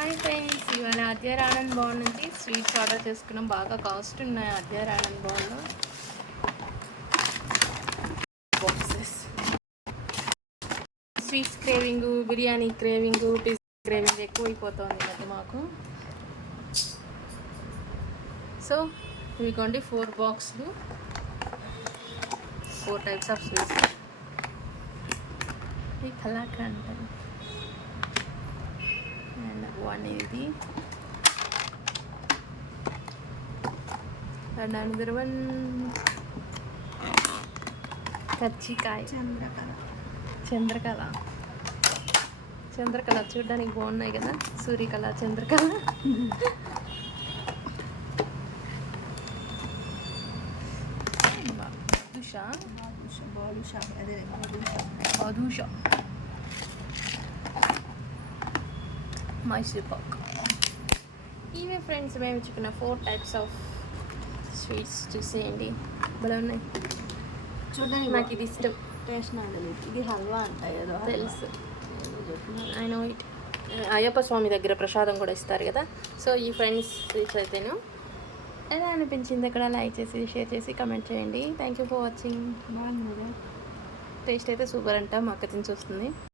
Hi friends, ఇవాళ అద్యార్ ఆనంద్ భవన్ నుంచి sweets order చేసుకున్నాం. బాగా కాస్ట్ ఉన్నాయి అద్యార్ ఆనంద్ భవన్లో. Boxes sweets craving, biryani craving, pizza craving ఎక్కువైపోతుంది కదా మాకు. సో ఇవిగోండి 4 బాక్సులు, 4 టైప్స్ ఆఫ్ స్వీట్స్. ఇది కలాకండ్ అండ్ 1 ఇది అండ్ అనదర్ 1 కజ్జికాయ. చంద్రకళ చూడడానికి బాగున్నాయి కదా, సూర్యకళ, చంద్రకళ. బాదుషా, మైసూర్ పాక్. ఇవే ఫ్రెండ్స్ మేము ఇచ్చుకున్న 4 టైప్స్ ఆఫ్ స్వీట్స్. చూసేయండి, భలే ఉన్నాయి చూడడానికి. నాకు ఇది ఇష్టం. టేస్ట్ నాకు తెలియదు. ఇది హల్వా అంటాయి కదా, తెలుసు. I know it. Ayyappa Swamy దగ్గర ప్రసాదం కూడా ఇస్తారు కదా. సో ఈ ఫ్రెండ్స్ స్వీట్స్ అయితేను ఎలా అనిపించింది అక్కడ లైక్ చేసి, షేర్ చేసి, కమెంట్ చేయండి. Thank you for watching. బాగుంది. టేస్ట్ అయితే సూపర్ అంట, మా అక్క తిని చూస్తుంది.